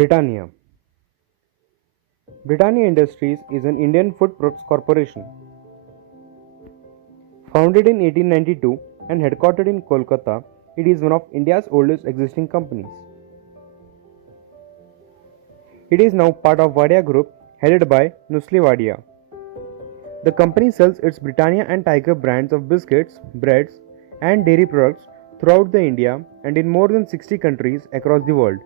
Britannia. Britannia Industries is an Indian food products corporation. Founded in 1892 and headquartered in Kolkata, it is one of India's oldest existing companies. It is now part of Wadia Group, headed by Nusli Wadia. The company sells its Britannia and Tiger brands of biscuits, breads, and dairy products throughout the India and in more than 60 countries across the world.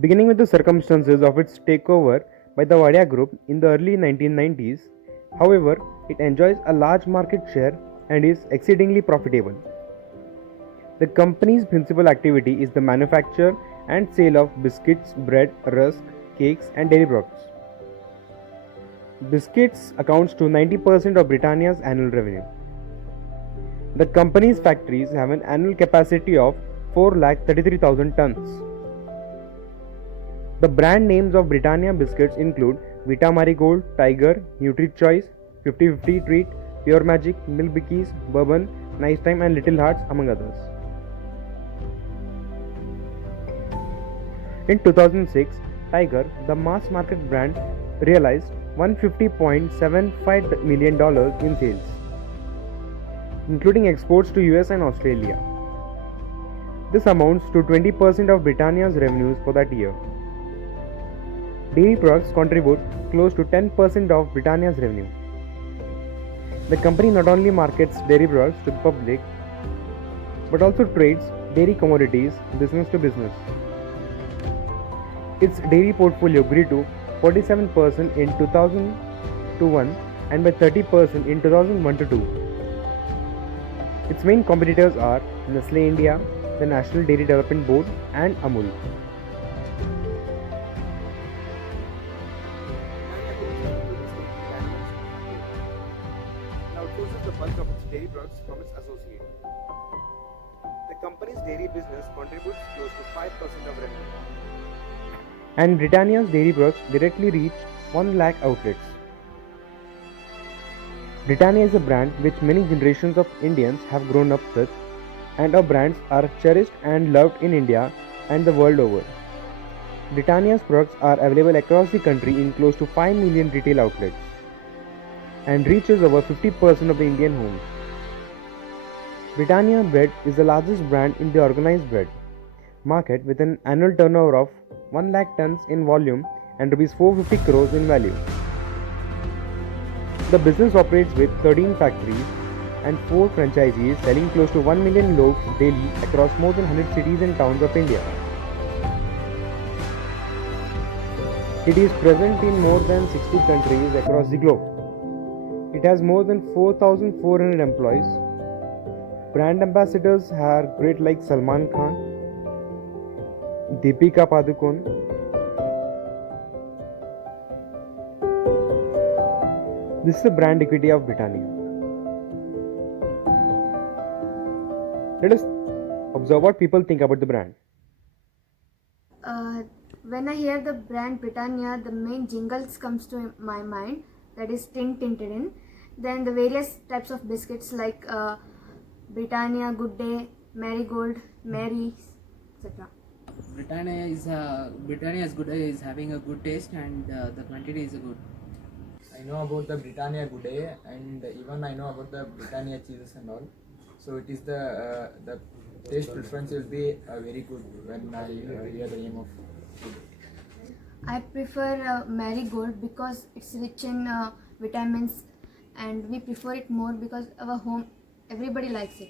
Beginning with the circumstances of its takeover by the Wadia Group in the early 1990s, however, it enjoys a large market share and is exceedingly profitable. The company's principal activity is the manufacture and sale of biscuits, bread, rusk, cakes, and dairy products. Biscuits accounts to 90% of Britannia's annual revenue. The company's factories have an annual capacity of 4,33,000 tons. The brand names of Britannia biscuits include Vita Marigold, Tiger, Nutri-Choice, 50/50 Treat, Pure Magic, Milk Bikis, Bourbon, Nice Time and Little Hearts among others. In 2006, Tiger, the mass market brand, realized $150.75 million in sales, including exports to US and Australia. This amounts to 20% of Britannia's revenues for that year. Dairy products contribute close to 10% of Britannia's revenue. The company not only markets dairy products to the public, but also trades dairy commodities business to business. Its dairy portfolio grew to 47% in 2001 and by 30% in 2001 to 2. Its main competitors are Nestle India, the National Dairy Development Board, and Amul. Now chooses the bulk of its dairy products from its associate. The company's dairy business contributes close to 5% of revenue. And Britannia's dairy products directly reach 1 lakh outlets. Britannia is a brand which many generations of Indians have grown up with, and our brands are cherished and loved in India and the world over. Britannia's products are available across the country in close to 5 million retail outlets and reaches over 50% of the Indian homes. Britannia Bread is the largest brand in the organized bread market with an annual turnover of 1 lakh tons in volume and Rs 450 crores in value. The business operates with 13 factories and 4 franchisees selling close to 1 million loaves daily across more than 100 cities and towns of India. It is present in more than 60 countries across the globe. It has more than 4,400 employees. Brand ambassadors are great like Salman Khan, Deepika Padukone. This is the brand equity of Britannia. Let us observe what people think about the brand. When I hear the brand Britannia, the main jingles comes to my mind, that is Tin Tin Tin. Then the various types of biscuits like Britannia, Good Day, Marigold, Mary, etc. Britannia's Good Day is having a good taste and the quantity is good. I know about the Britannia Good Day and even I know about the Britannia cheeses and all. So it is the taste preference will be very good when I hear the name of food. I prefer Marigold because it's rich in vitamins, and we prefer it more because our home everybody likes it.